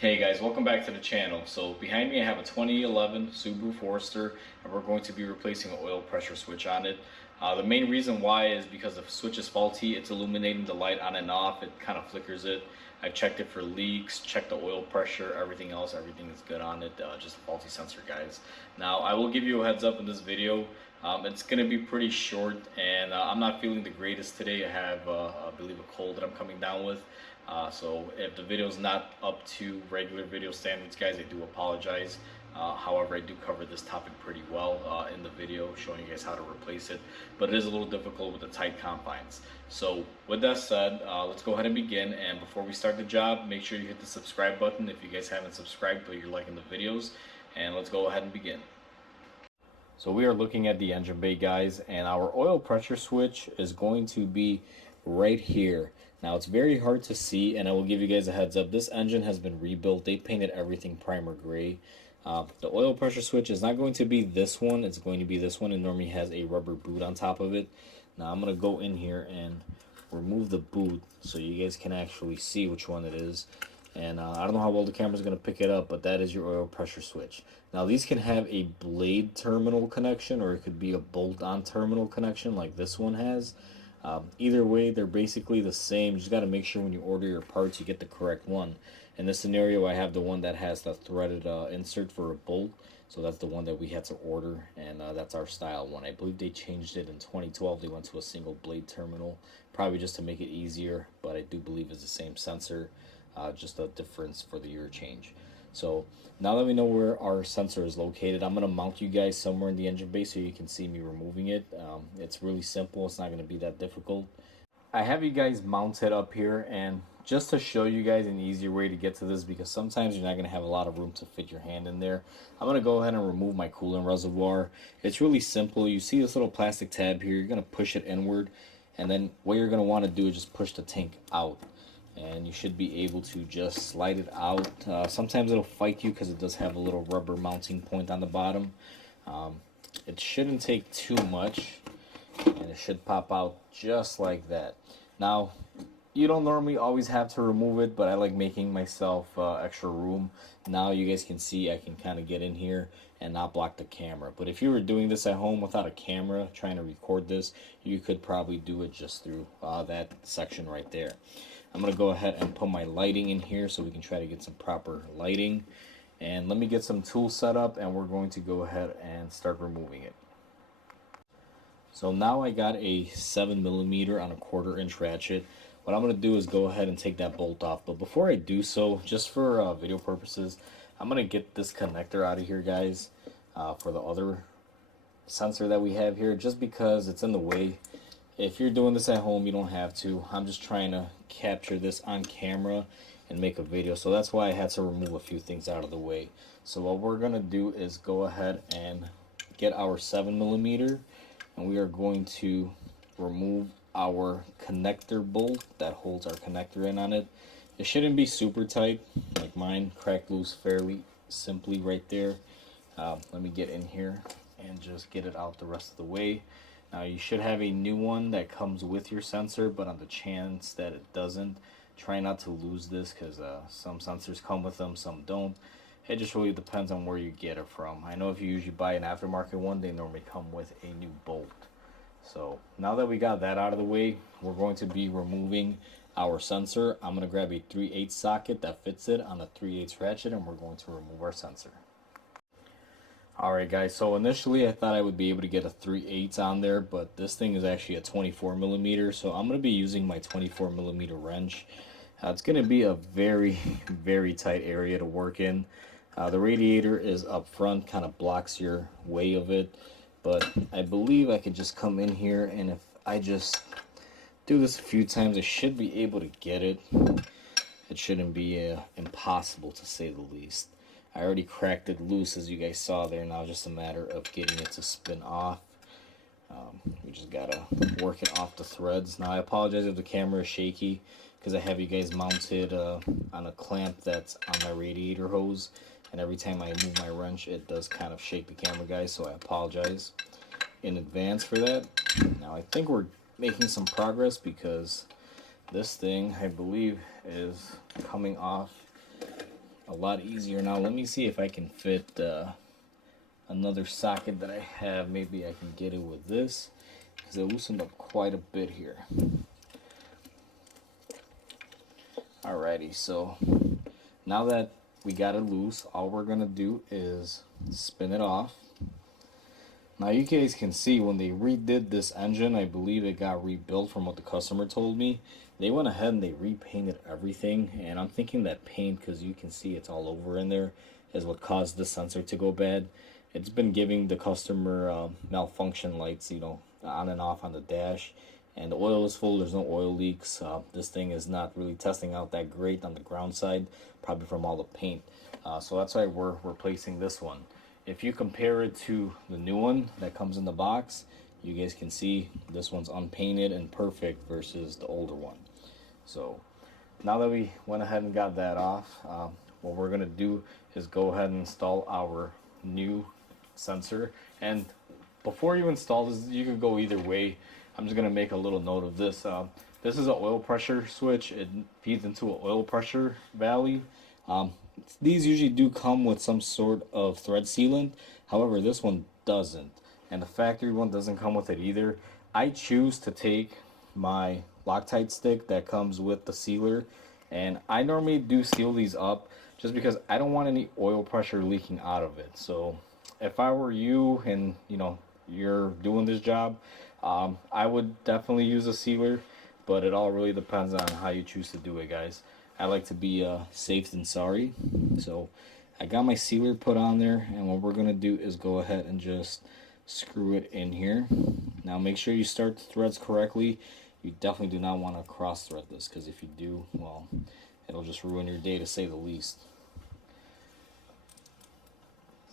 Hey guys, welcome back to the channel. So behind me I have a 2011 Subaru Forester, and we're going to be replacing an oil pressure switch on it. The main reason why is because the switch is faulty. It's illuminating the light on and off. It kind of flickers it. I've checked it for leaks, checked the oil pressure, everything else, everything is good on it. Just a faulty sensor, guys. Now I will give you a heads up in this video. It's going to be pretty short, and I'm not feeling the greatest today. I have, I believe, a cold that I'm coming down with. So if the video is not up to regular video standards, guys, I do apologize. However, I do cover this topic pretty well in the video, showing you guys how to replace it, but it is a little difficult with the tight confines. So with that said, let's go ahead and begin. And before we start the job, make sure you hit the subscribe button if you guys haven't subscribed, but you're liking the videos. And let's go ahead and begin. So we are looking at the engine bay, guys, and our oil pressure switch is going to be right here. Now it's very hard to see, and I will give you guys a heads up. This engine has been rebuilt. They painted everything primer gray. The oil pressure switch is not going to be this one. It's going to be this one. It normally has a rubber boot on top of it. Now I'm going to go in here and remove the boot so you guys can actually see which one it is. And I don't know how well the camera is going to pick it up, but that is your oil pressure switch. Now these can have a blade terminal connection, or it could be a bolt-on terminal connection like this one has. Either way, they're basically the same. You just got to make sure when you order your parts you get the correct one. In this scenario, I have the one that has the threaded insert for a bolt, so that's the one that we had to order, and that's our style one. I believe they changed it in 2012. They went to a single blade terminal, probably just to make it easier, but I do believe it's the same sensor, just a difference for the year change. So now that we know where our sensor is located, I'm going to mount you guys somewhere in the engine bay so you can see me removing it. It's really simple. It's not going to be that difficult. I have you guys mounted up here, and just to show you guys an easier way to get to this, because sometimes you're not going to have a lot of room to fit your hand in there, I'm going to go ahead and remove my coolant reservoir. It's really simple. You see this little plastic tab here. You're going to push it inward, and then what you're going to want to do is just push the tank out, and you should be able to just slide it out. Sometimes it'll fight you because it does have a little rubber mounting point on the bottom. It shouldn't take too much, and it should pop out just like that. Now, you don't normally always have to remove it, but I like making myself extra room. Now you guys can see I can kind of get in here and not block the camera. But if you were doing this at home without a camera, trying to record this, you could probably do it just through that section right there. I'm going to go ahead and put my lighting in here so we can try to get some proper lighting. And let me get some tools set up, and we're going to go ahead and start removing it. So now I got a 7mm on a 1/4" ratchet. What I'm going to do is go ahead and take that bolt off. But before I do so, just for video purposes, I'm going to get this connector out of here, guys, for the other sensor that we have here, just because it's in the way. If you're doing this at home, you don't have to. I'm just trying to capture this on camera and make a video, so that's why I had to remove a few things out of the way. So what we're going to do is go ahead and get our 7mm, and we are going to remove our connector bolt that holds our connector in on it. It shouldn't be super tight, like mine cracked loose fairly simply right there. Let me get in here and just get it out the rest of the way. Now you should have a new one that comes with your sensor, but on the chance that it doesn't, try not to lose this, because some sensors come with them, some don't. It just really depends on where you get it from. I know if you usually buy an aftermarket one, they normally come with a new bolt. So now that we got that out of the way, we're going to be removing our sensor. I'm going to grab a 3/8 socket that fits it on a 3/8 ratchet, and we're going to remove our sensor. Alright guys, so initially I thought I would be able to get a 3/8 on there, but this thing is actually a 24mm, so I'm going to be using my 24mm wrench. It's going to be a very, very tight area to work in. The radiator is up front, kind of blocks your way of it, but I believe I could just come in here, and if I just do this a few times, I should be able to get it. It shouldn't be impossible, to say the least. I already cracked it loose, as you guys saw there. Now just a matter of getting it to spin off. We just gotta work it off the threads. Now I apologize if the camera is shaky, because I have you guys mounted on a clamp that's on my radiator hose, and every time I move my wrench it does kind of shake the camera, guys, so I apologize in advance for that. Now I think we're making some progress, because this thing, I believe, is coming off a lot easier. Now let me see if I can fit another socket that I have. Maybe I can get it with this, because it loosened up quite a bit here. Alrighty, so now that we got it loose, all we're gonna do is spin it off. Now you guys can see when they redid this engine, I believe it got rebuilt from what the customer told me. They went ahead and they repainted everything, and I'm thinking that paint, because you can see it's all over in there, is what caused the sensor to go bad. It's been giving the customer malfunction lights, you know, on and off on the dash, and the oil is full. There's no oil leaks. This thing is not really testing out that great on the ground side, probably from all the paint. So that's why we're replacing this one. If you compare it to the new one that comes in the box, you guys can see this one's unpainted and perfect versus the older one. So now that we went ahead and got that off, what we're gonna do is go ahead and install our new sensor. And before you install this, you could go either way. I'm just gonna make a little note of this. This is an oil pressure switch. It feeds into an oil pressure valley. These usually do come with some sort of thread sealant. However, this one doesn't, and the factory one doesn't come with it either. I choose to take my Loctite stick that comes with the sealer, and I normally do seal these up just because I don't want any oil pressure leaking out of it. So if I were you and you know you're doing this job, I would definitely use a sealer, but it all really depends on how you choose to do it, guys. I like to be safe than sorry. So I got my sealer put on there, and what we're gonna do is go ahead and just screw it in here. Now make sure you start the threads correctly. You definitely do not want to cross thread this, because if you do, well, it'll just ruin your day, to say the least.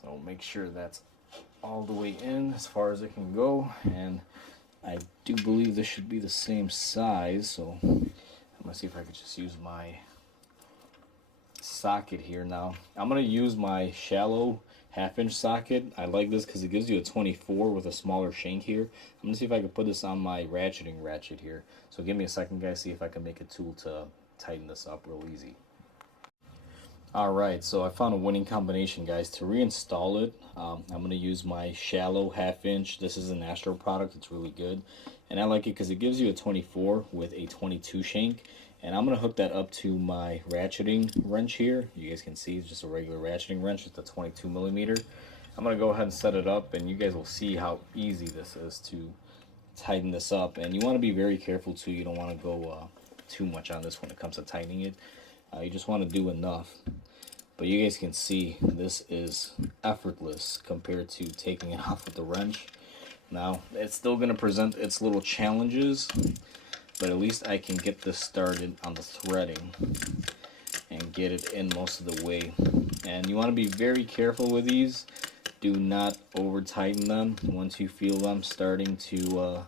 So make sure that's all the way in as far as it can go, and I do believe this should be the same size. So I'm gonna see if I could just use my socket here. Now I'm gonna use my shallow 1/2 inch socket. I like this because it gives you a 24 with a smaller shank here. I'm gonna see if I can put this on my ratcheting ratchet here. So give me a second, guys, see if I can make a tool to tighten this up real easy. Alright, so I found a winning combination, guys. To reinstall it, I'm going to use my shallow 1/2 inch. This is an Astro product. It's really good. And I like it because it gives you a 24 with a 22 shank. And I'm going to hook that up to my ratcheting wrench here. You guys can see it's just a regular ratcheting wrench. It's a 22 millimeter. I'm going to go ahead and set it up, and you guys will see how easy this is to tighten this up. And you want to be very careful too. You don't want to go too much on this when it comes to tightening it. You just want to do enough. But you guys can see this is effortless compared to taking it off with the wrench. Now, it's still going to present its little challenges, but at least I can get this started on the threading and get it in most of the way. And you want to be very careful with these. Do not over tighten them. Once you feel them starting to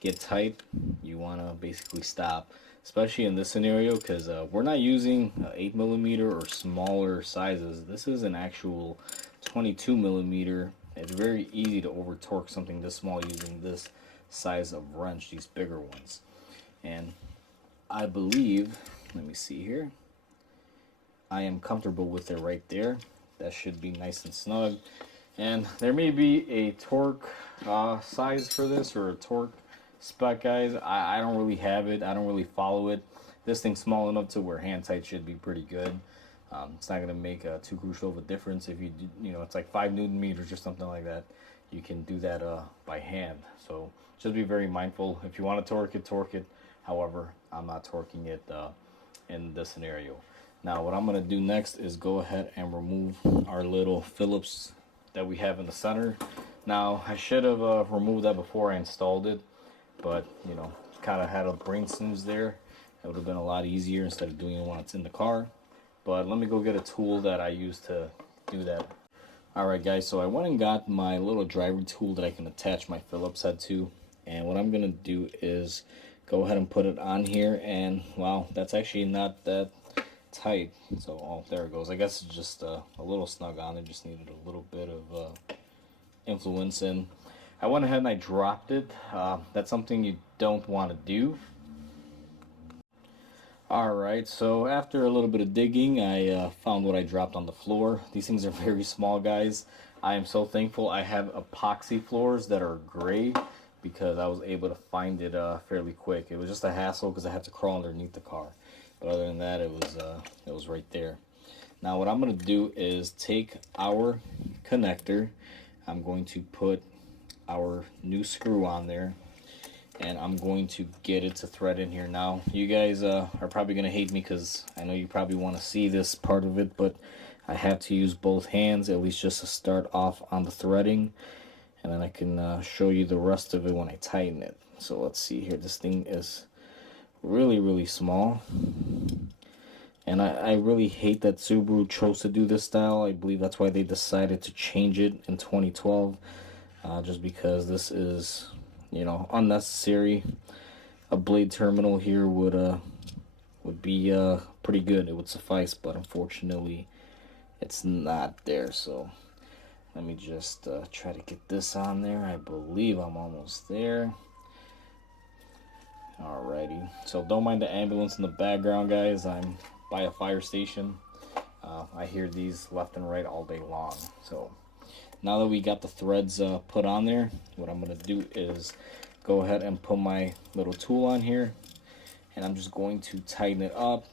get tight, you want to basically stop. Especially in this scenario, because we're not using 8 millimeter or smaller sizes. This is an actual 22 millimeter. It's very easy to over torque something this small using this size of wrench, these bigger ones. And I believe, let me see here, I am comfortable with it right there. That should be nice and snug. And there may be a torque size for this, or a torque spec, guys. I don't really have it. I don't really follow it. This thing's small enough to where hand tight should be pretty good. It's not going to make too crucial of a difference. If you do, you know, it's like 5 Newton meters or something like that. You can do that by hand. So just be very mindful. If you want to torque it, torque it. However, I'm not torquing it in this scenario. Now what I'm going to do next is go ahead and remove our little Phillips that we have in the center. Now I should have removed that before I installed it, but you know, kind of had a brain snooze there. It would have been a lot easier instead of doing it when it's in the car. But let me go get a tool that I use to do that. Alright guys, so I went and got my little driver tool that I can attach my Phillips head to, and what I'm going to do is go ahead and put it on here, and wow, that's actually not that tight. So oh, there it goes. I guess it's just a little snug on it. Just needed a little bit of influence, and I went ahead and I dropped it. That's something you don't want to do. All right, so after a little bit of digging, I found what I dropped on the floor. These things are very small, guys. I am so thankful I have epoxy floors that are gray because I was able to find it fairly quick. It was just a hassle because I had to crawl underneath the car. But other than that, it was right there. Now what I'm going to do is take our connector. I'm going to put our new screw on there, and I'm going to get it to thread in here. Now you guys are probably gonna hate me because I know you probably want to see this part of it, but I have to use both hands at least just to start off on the threading, and then I can show you the rest of it when I tighten it. So let's see here. This thing is really small, and I really hate that Subaru chose to do this style. I believe that's why they decided to change it in 2012, just because this is, you know, unnecessary. A blade terminal here would be pretty good. It would suffice, but unfortunately it's not there. So let me just try to get this on there. I believe I'm almost there. Alrighty, so don't mind the ambulance in the background, guys. I'm by a fire station. I hear these left and right all day long. So now that we got the threads put on there, what I'm gonna do is go ahead and put my little tool on here, and I'm just going to tighten it up.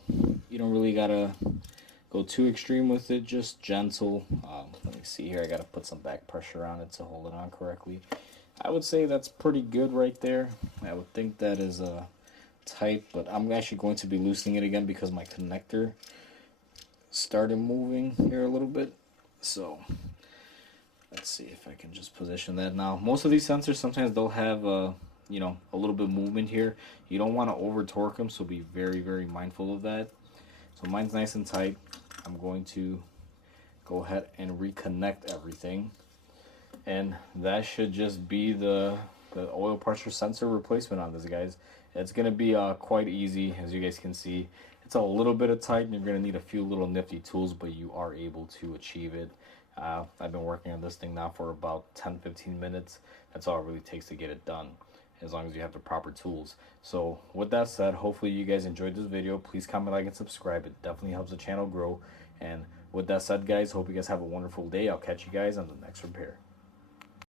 You don't really gotta go too extreme with it, just gentle. Let me see here, I gotta put some back pressure on it to hold it on correctly. I would say that's pretty good right there. I would think that is tight, but I'm actually going to be loosening it again because my connector started moving here a little bit. So let's see if I can just position that. Now most of these sensors, sometimes they'll have you know, a little bit of movement here. You don't want to over torque them, so be very mindful of that. So mine's nice and tight. I'm going to go ahead and reconnect everything, and that should just be the oil pressure sensor replacement on this, guys. It's gonna be quite easy. As you guys can see, it's a little bit of tight and you're gonna need a few little nifty tools, but you are able to achieve it. I've been working on this thing now for about 10-15 minutes. That's all it really takes to get it done, as long as you have the proper tools. So with that said, hopefully you guys enjoyed this video. Please comment, like, and subscribe. It definitely helps the channel grow. And with that said, guys, hope you guys have a wonderful day. I'll catch you guys on the next repair.